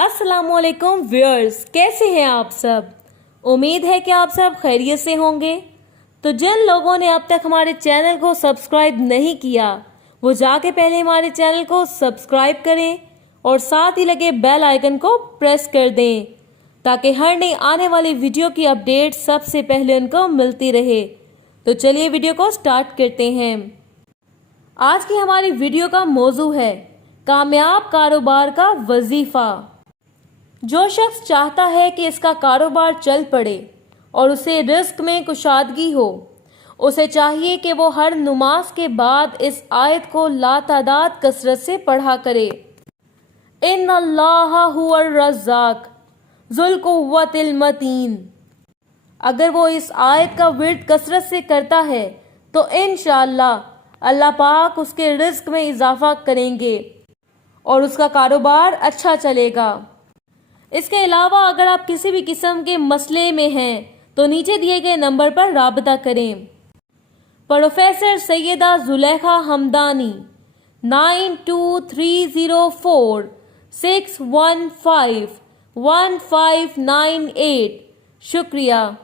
अस्सलाम वालेकुम व्यूअर्स, कैसे हैं आप सब। उम्मीद है कि आप सब खैरियत से होंगे। तो जिन लोगों ने अब तक हमारे चैनल को सब्सक्राइब नहीं किया वो जाके पहले हमारे चैनल को सब्सक्राइब करें और साथ ही लगे बेल आइकन को प्रेस कर दें ताकि हर नई आने वाली वीडियो की अपडेट सबसे पहले उनको मिलती रहे। तो चलिए वीडियो को स्टार्ट करते हैं। आज की हमारी वीडियो का मौजू है कामयाब कारोबार का वजीफा। जो शख्स चाहता है कि इसका कारोबार चल पड़े और उसे रिस्क में कुशादगी हो, उसे चाहिए कि वो हर नमाज के बाद इस आयत को लातादाद कसरत से पढ़ा करे। इन्नल्लाह हुवर रज़्ज़ाक ज़ुल कुव्वतिल मतीन। अगर वो इस आयत का विर्द कसरत से करता है तो इंशाअल्लाह अल्लाह पाक उसके रिस्क में इजाफा करेंगे और उसका कारोबार अच्छा चलेगा। इसके अलावा अगर आप किसी भी किस्म के मसले में हैं तो नीचे दिए गए नंबर पर राबता करें। प्रोफेसर सैयदा जुलेखा हमदानी 923046151598। शुक्रिया।